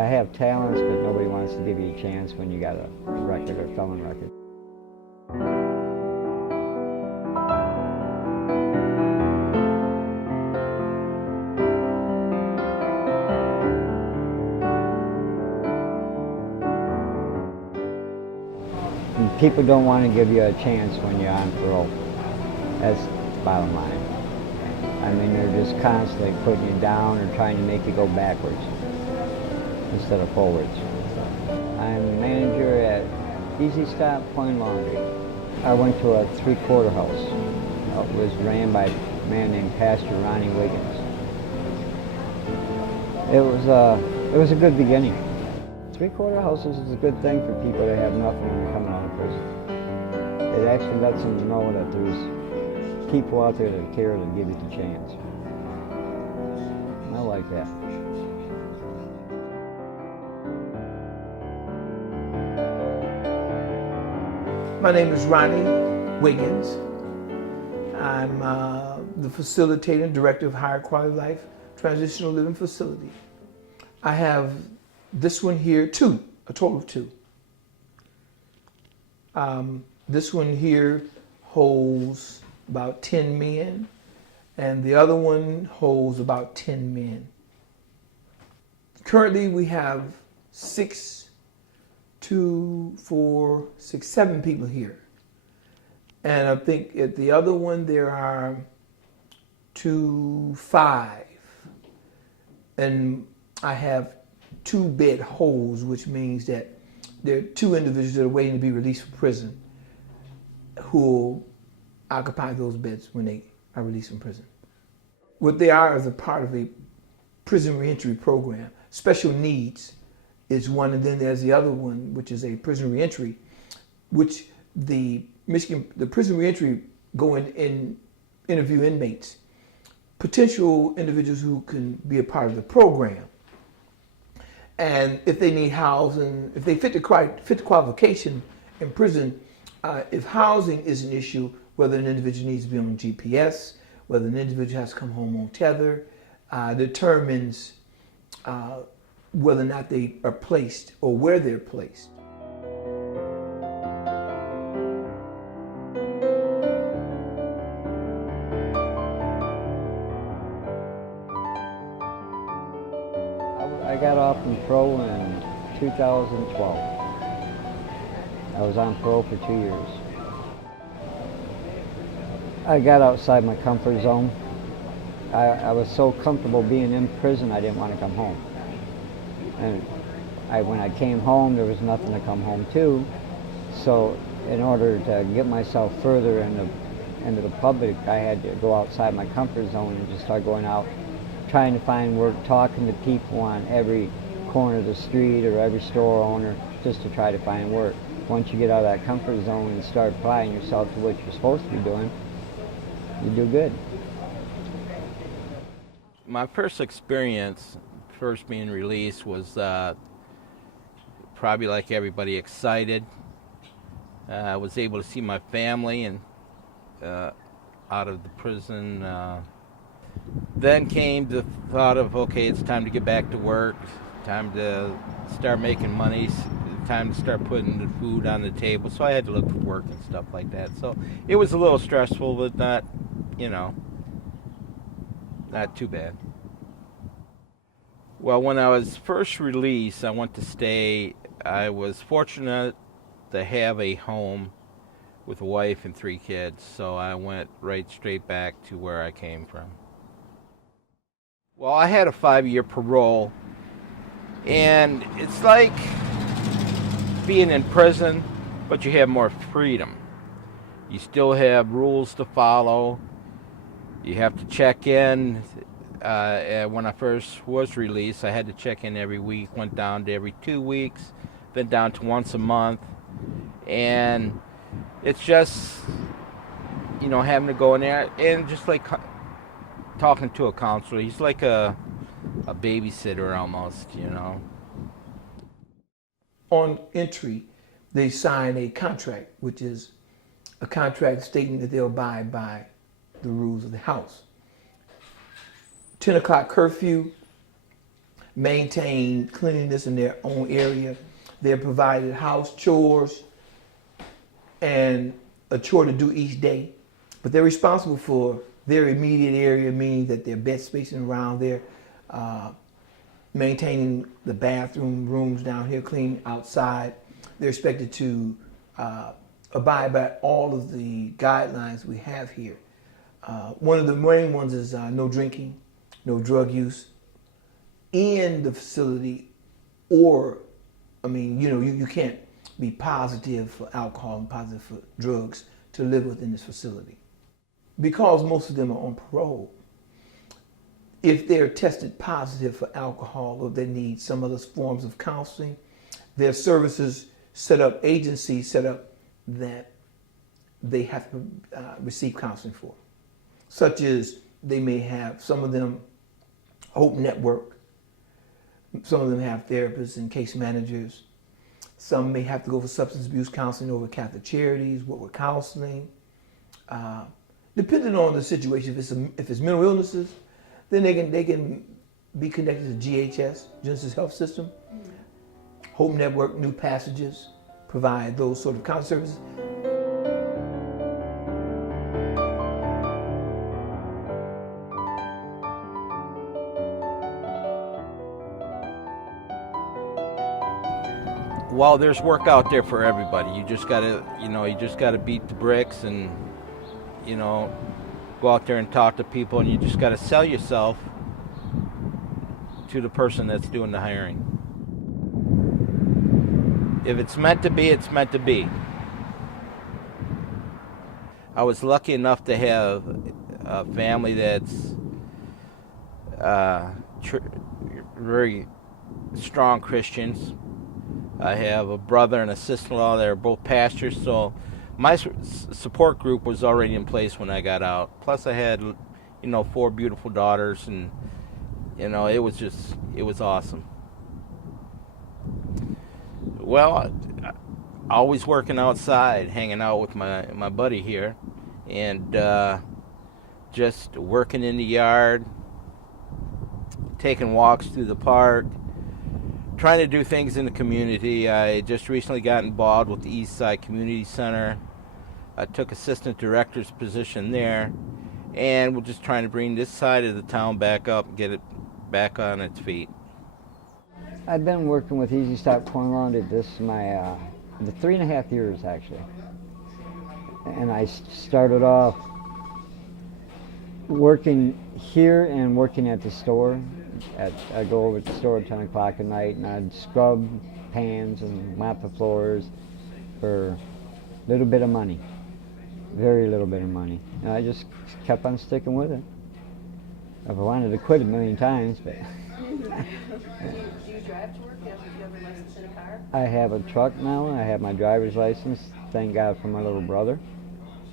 I have talents, but nobody wants to give you a chance when you got a record or felon record. And people don't want to give you a chance when you're on parole. That's the bottom line. I mean, they're just constantly putting you down or trying to make you go backwards instead of forwards. I'm manager at Easy Stop Point Laundry. I went to a three-quarter house. It was ran by a man named Pastor Ronnie Wiggins. It was a good beginning. Three-quarter houses is a good thing for people that have nothing when they're coming out of prison. It actually lets them know that there's people out there that care to give you the chance. I like that. My name is Ronnie Wiggins. I'm the facilitator and director of Higher Quality Life Transitional Living Facility. I have this one here, a total of two. This one here holds about 10 men, and the other one holds about 10 men. Currently, we have 7 people here. And I think at the other one, there are 5. And I have 2 bed holds, which means that there are 2 individuals that are waiting to be released from prison who will occupy those beds when they are released from prison. What they are is a part of a prison reentry program. Special needs is one, and then there's the other one, which is a prison reentry, which the prison reentry go in and interview inmates, potential individuals who can be a part of the program. And if they need housing, if they fit the qualification in prison, if housing is an issue, whether an individual needs to be on GPS, whether an individual has to come home on tether, determines whether or not they are placed or where they're placed. I got off from parole in 2012. I was on parole for 2 years. I got outside my comfort zone. I was so comfortable being in prison, I didn't want to come home. And when I came home, there was nothing to come home to. So in order to get myself further into the public, I had to go outside my comfort zone and just start going out, trying to find work, talking to people on every corner of the street or every store owner, just to try to find work. Once you get out of that comfort zone and start applying yourself to what you're supposed to be doing, you do good. My first experience, first being released, was probably like everybody, excited. I was able to see my family and out of the prison. Then came the thought of, okay, it's time to get back to work, time to start making money, time to start putting the food on the table. So I had to look for work and stuff like that. So it was a little stressful, but not, not too bad. Well, when I was first released, I went to stay. I was fortunate to have a home with a wife and 3 kids, so I went right straight back to where I came from. Well, I had a 5-year parole, and it's like being in prison, but you have more freedom. You still have rules to follow. You have to check in. When I first was released, I had to check in every week, went down to every 2 weeks, then down to once a month. And it's just, having to go in there and just like talking to a counselor. He's like a babysitter almost, On entry, they sign a contract, which is a contract stating that they'll abide by the rules of the house. 10 o'clock curfew, maintain cleanliness in their own area. They're provided house chores and a chore to do each day. But they're responsible for their immediate area, meaning that they're bed spacing around there, maintaining the bathroom rooms down here clean outside. They're expected to abide by all of the guidelines we have here. One of the main ones is no drinking, no drug use in the facility, or, I mean, you can't be positive for alcohol and positive for drugs to live within this facility. Because most of them are on parole, if they're tested positive for alcohol or they need some other forms of counseling, their services set up, agencies set up that they have to receive counseling for. Such as they may have, some of them, Hope Network, some of them have therapists and case managers. Some may have to go for substance abuse counseling over Catholic Charities, what with counseling. Depending on the situation, if it's mental illnesses, then they can be connected to GHS, Genesis Health System. Hope Network, New Passages, provide those sort of counseling services. Well, there's work out there for everybody. You just gotta beat the bricks and, go out there and talk to people, and you just gotta sell yourself to the person that's doing the hiring. If it's meant to be, it's meant to be. I was lucky enough to have a family that's very strong Christians. I have a brother and a sister-in-law that are both pastors, so my support group was already in place when I got out. Plus I had, 4 beautiful daughters, and, it was awesome. Well, always working outside, hanging out with my buddy here, and just working in the yard, taking walks through the park, trying to do things in the community. I just recently got involved with the East Side Community Center. I took assistant director's position there, and we're just trying to bring this side of the town back up and get it back on its feet. I've been working with Easy Stop Cornrow. This is my the 3.5 years actually, and I started off working here and working at the store. I'd go over to the store at 10 o'clock at night, and I'd scrub pans and mop the floors for a little bit of money, very little bit of money. And I just kept on sticking with it. I wanted to quit a million times, but. Do you drive to work? Do you have a license in a car? I have a truck now. I have my driver's license, thank God for my little brother.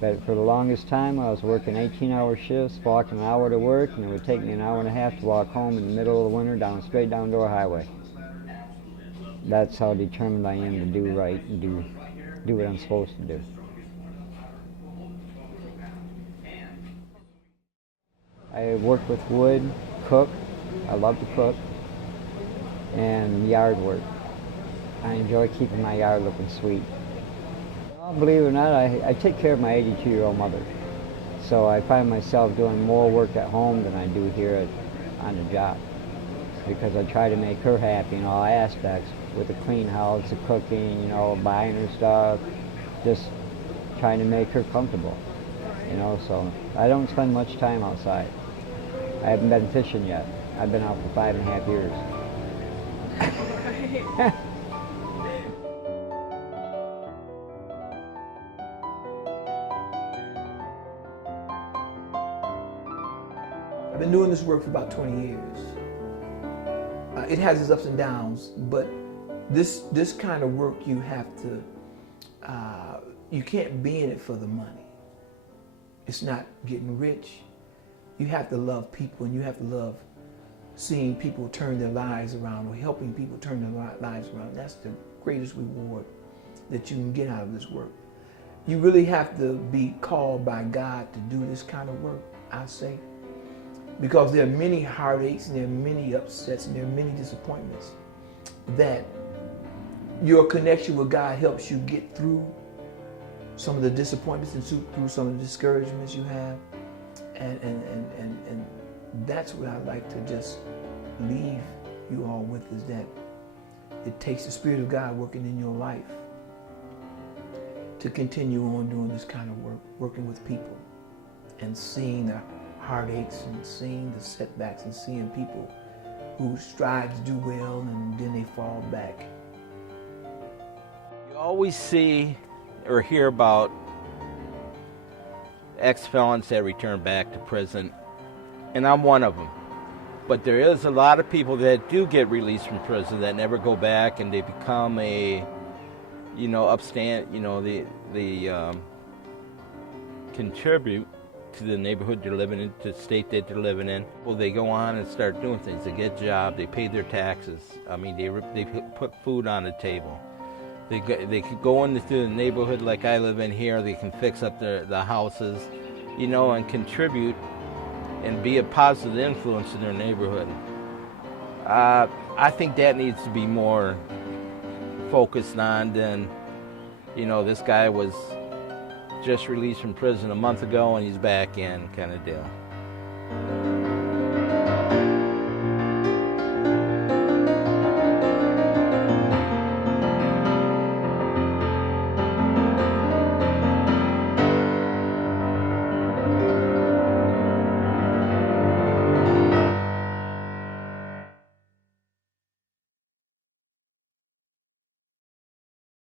But for the longest time, I was working 18-hour shifts, walking an hour to work, and it would take me an hour and a half to walk home in the middle of the winter straight down Door Highway. That's how determined I am to do right and do what I'm supposed to do. I work with wood, cook. I love to cook, and yard work. I enjoy keeping my yard looking sweet. Well, believe it or not, I take care of my 82-year-old mother. So I find myself doing more work at home than I do here on the job, because I try to make her happy in all aspects, with the clean house, the cooking, buying her stuff, just trying to make her comfortable. So I don't spend much time outside. I haven't been fishing yet. I've been out for 5.5 years. I've been doing this work for about 20 years. It has its ups and downs, but this kind of work you have to, you can't be in it for the money. It's not getting rich. You have to love people, and you have to love seeing people turn their lives around, or helping people turn their lives around. That's the greatest reward that you can get out of this work. You really have to be called by God to do this kind of work, I say. because there are many heartaches and there are many upsets and there are many disappointments, that your connection with God helps you get through some of the disappointments and through some of the discouragements you have. And that's what I'd like to just leave you all with, is that it takes the Spirit of God working in your life to continue on doing this kind of work, working with people and seeing the heartaches and seeing the setbacks and seeing people who strive to do well and then they fall back. You always see or hear about ex-felons that return back to prison, and I'm one of them. But there is a lot of people that do get released from prison that never go back, and they become a, contribute to the neighborhood they're living in, to the state that they're living in. Well, they go on and start doing things. They get a job, they pay their taxes. I mean, they put food on the table. They could go into the neighborhood like I live in here. They can fix up the houses, and contribute and be a positive influence in their neighborhood. I think that needs to be more focused on than, this guy was just released from prison a month ago and he's back in kind of deal.